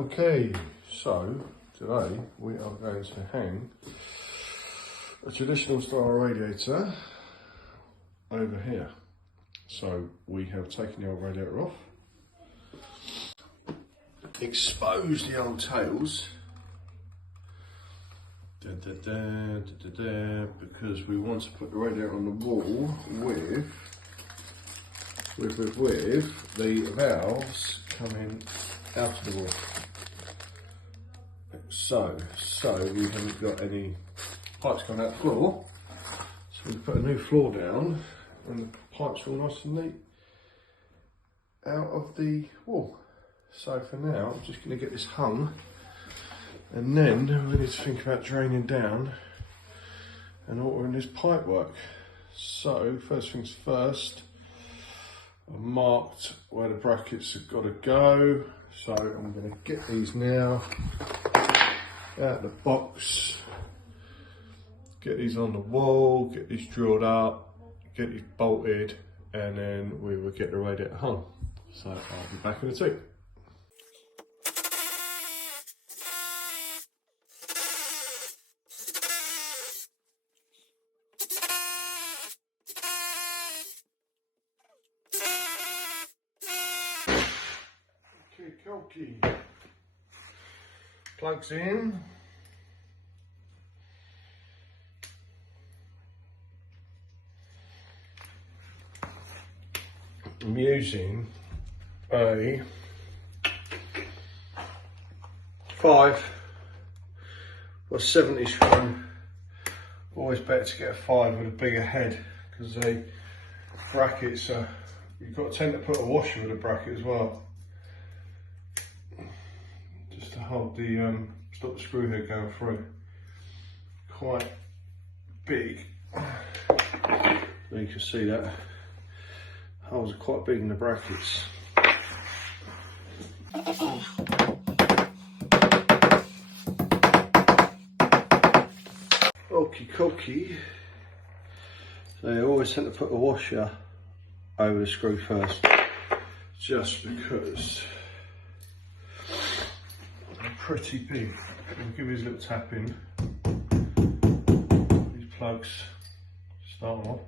Okay, so today we are going to hang a traditional style radiator over here. So we have taken the old radiator off, exposed the old tails, because we want to put the radiator on the wall with the valves coming out of the wall. So we haven't got any pipes coming out the floor, so we put a new floor down and the pipes are all nice and neat out of the wall. So for now I'm just going to get this hung, and then we need to think about draining down and ordering this pipe work. So first things first, I've marked where the brackets have got to go, so I'm going to get these now out of the box, get these on the wall, get these drilled up, get these bolted, and then we will get the radiator hung. So I'll be back in a tick. Okay, plugs in. I'm using a 5 or 70 screw. Always better to get a 5 with a bigger head, because the brackets are, you've got to tend to put a washer with the bracket as well, just to hold the stop the screw head going through. Quite big. You can see that holes are quite big in the brackets. Okie dokie. So you always tend to put a washer over the screw first, just because they're pretty big. We'll give these a little tap in. These plugs start off.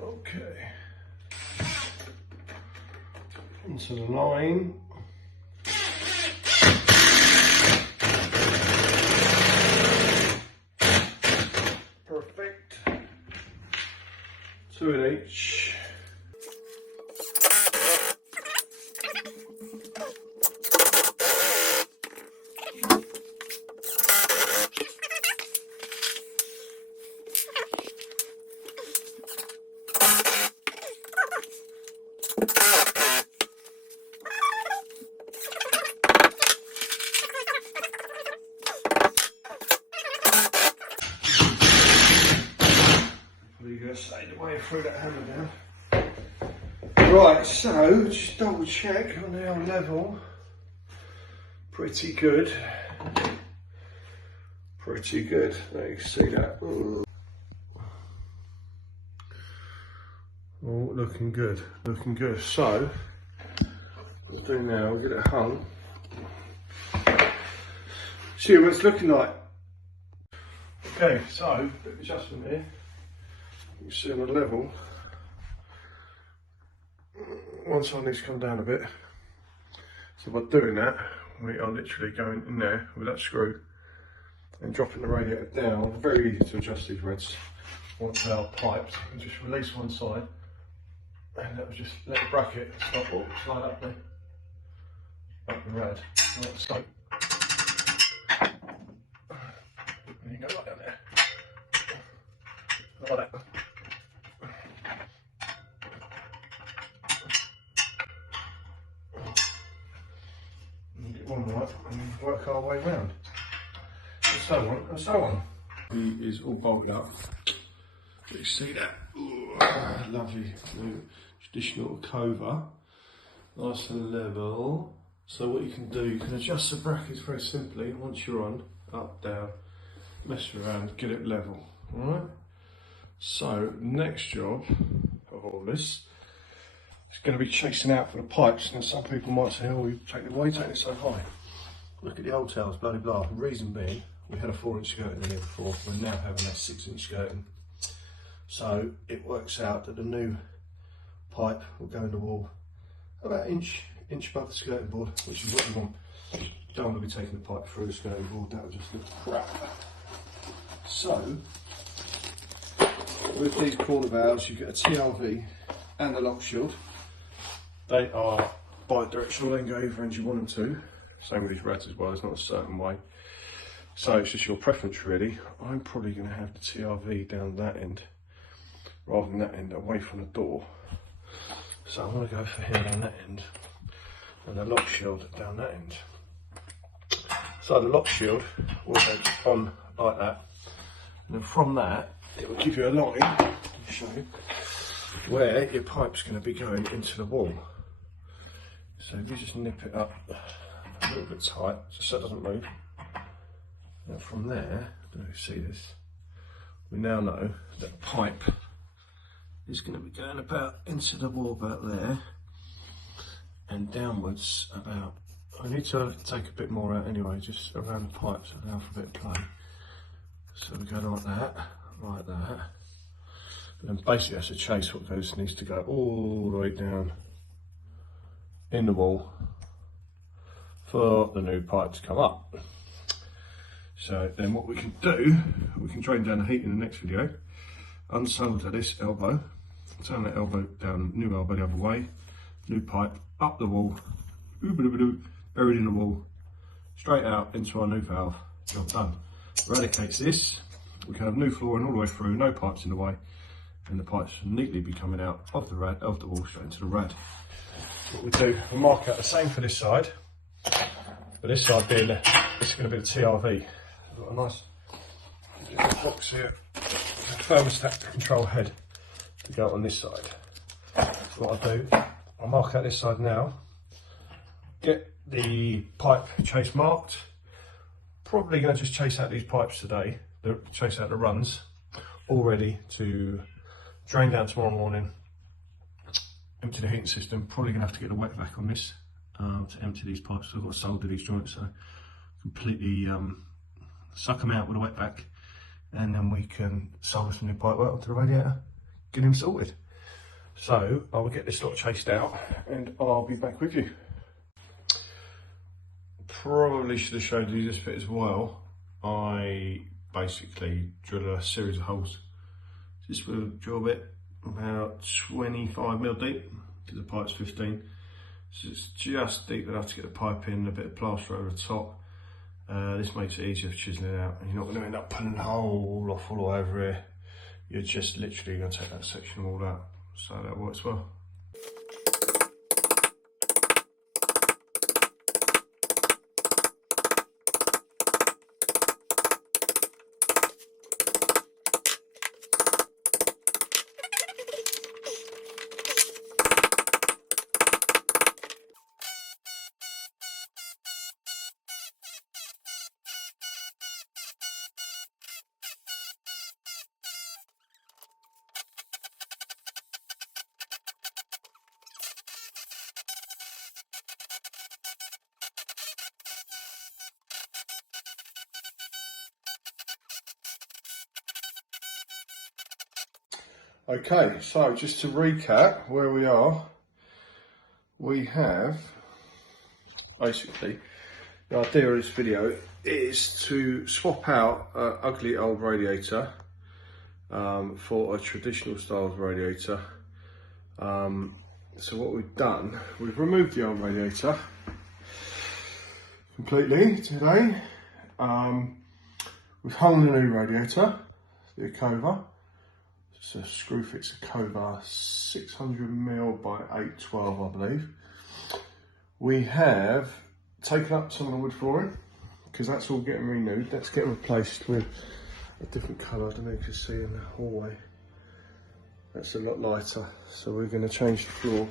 Okay, into the line. Perfect. 2 in each. Stay the way through that hammer down. Right, so just double check on the old level. Pretty good. Pretty good. There you can see that. Ooh. Oh, looking good. Looking good. So what we'll do now, we'll get it hung. See what it's looking like. Okay, so bit of adjustment here. You can see on the level, one side needs to come down a bit. So by doing that, we are literally going in there with that screw and dropping the radiator down. Very easy to adjust these reds once they are piped. And just release one side, and that will just let the bracket stop or slide up there, up the rad, like so. And you go right down there, like that. One right and work our way round, and so on and so on. He is all bolted up. You see that? Ooh, lovely traditional cover, nice and level. So what you can do, you can adjust the brackets very simply once you're on, up, down, mess around, get it level. Alright? So next job of all this is going to be chasing out for the pipes. Now some people might say, oh, you take it away, taking it so high. Look at the old towels, bloody blah. Reason being, we had a 4-inch skirting in here before, we're now having a 6-inch skirting. So it works out that the new pipe will go in the wall about an inch above the skirting board, which is what we want. Don't want to be taking the pipe through the skirting board, that would just look crap. So, with these corner valves, you get a TRV and a lock shield. They are bi-directional, they can go either end you want them to. Same with these rads as well, it's not a certain way. So it's just your preference really. I'm probably going to have the TRV down that end, rather than that end away from the door. So I'm going to go for here down that end, and the lock shield down that end. So the lock shield will go on like that, and then from that, it will give you a line, let me show you, where your pipe's going to be going into the wall. So if you just nip it up a little bit tight, just so it doesn't move. And from there, I don't know if you see this, we now know that the pipe is going to be going about into the wall about there, and downwards about, I need to take a bit more out anyway, just around the pipes, allow for a bit of play. So we go like that, and then basically that's a chase what goes, needs to go all the way down in the wall for the new pipe to come up. So then what we can do, we can drain down the heat in the next video, unsolder this elbow, turn that elbow down, new elbow the other way, new pipe up the wall, buried in the wall, straight out into our new valve, job done. Eradicates this, we can have new flooring all the way through, no pipes in the way, and the pipes neatly be coming out of the rad, of the wall straight into the rad. What we do, we'll mark out the same for this side, but this side being, it's going to be the TRV. We've got a nice little box here, thermostat control head to go on this side. So what I'll do, I'll mark out this side now, get the pipe chase marked. Probably going to just chase out these pipes today, chase out the runs, all ready to drain down tomorrow morning, empty the heating system. Probably going to have to get the wet vac on this to empty these pipes. So I've got to solder these joints, so completely suck them out with a wet vac, and then we can solder some new pipe work onto the radiator, get him sorted. So I will get this lot chased out and I'll be back with you. Probably should have showed you this bit as well. I basically drill a series of holes. This will drill bit about 25mm deep, because the pipe's 15. So it's just deep enough to get the pipe in, a bit of plaster over the top. This makes it easier for chiseling it out, and you're not going to end up pulling the hole off all over here. You're just literally going to take that section all out, so that works well. Okay, so just to recap where we are, we have basically, the idea of this video is to swap out an ugly old radiator for a traditional style radiator. So what we've done, we've removed the old radiator completely today. We've hung the new radiator, the Acova. It's a Screwfix Acova 600mm by 812, I believe. We have taken up some of the wood flooring, because that's all getting renewed. That's getting replaced with a different colour. I don't know if you can see in the hallway. That's a lot lighter. So we're going to change the floor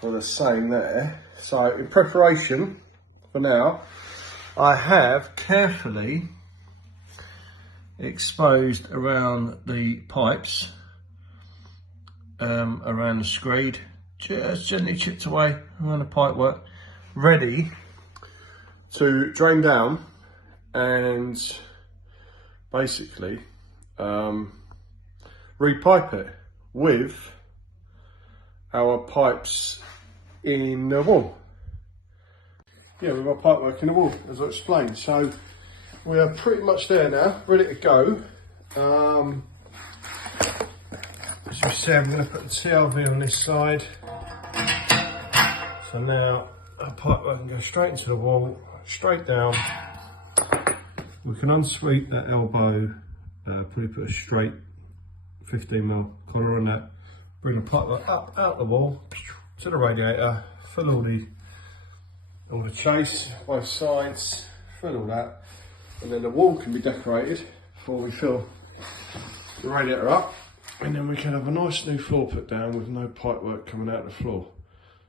for the same there. So in preparation for now, I have carefully exposed around the pipes, around the screed, just gently chipped away around the pipework, ready to drain down and basically repipe it with our pipes in the wall. Yeah, we've got pipework in the wall, as I explained. So we are pretty much there now, ready to go. As you see, I'm going to put the TLV on this side. So now our pipework can go straight into the wall, straight down. We can unsweep that elbow, probably put a straight 15mm collar on that. Bring the pipework up out the wall to the radiator, fill all the chase, both sides, fill all that, and then the wall can be decorated before we fill the radiator up, and then we can have a nice new floor put down with no pipework coming out of the floor.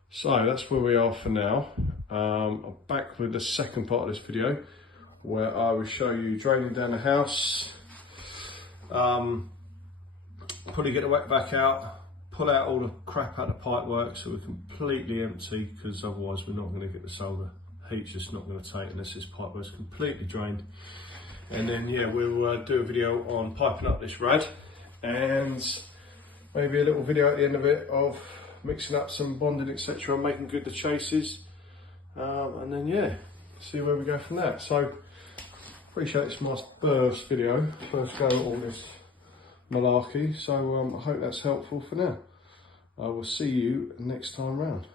So that's where we are for now. I'm back with the second part of this video where I will show you draining down the house, probably get the wet back out, pull out all the crap out of the pipework so we're completely empty, because otherwise we're not going to get the solar. Heat's just not going to take unless this pipework's completely drained. And then yeah, we'll do a video on piping up this rad, and maybe a little video at the end of it of mixing up some bonding, etc., and making good the chases, and then yeah, see where we go from that. So appreciate it's my first video, first go at all this malarkey, so I hope that's helpful for now. I will see you next time round.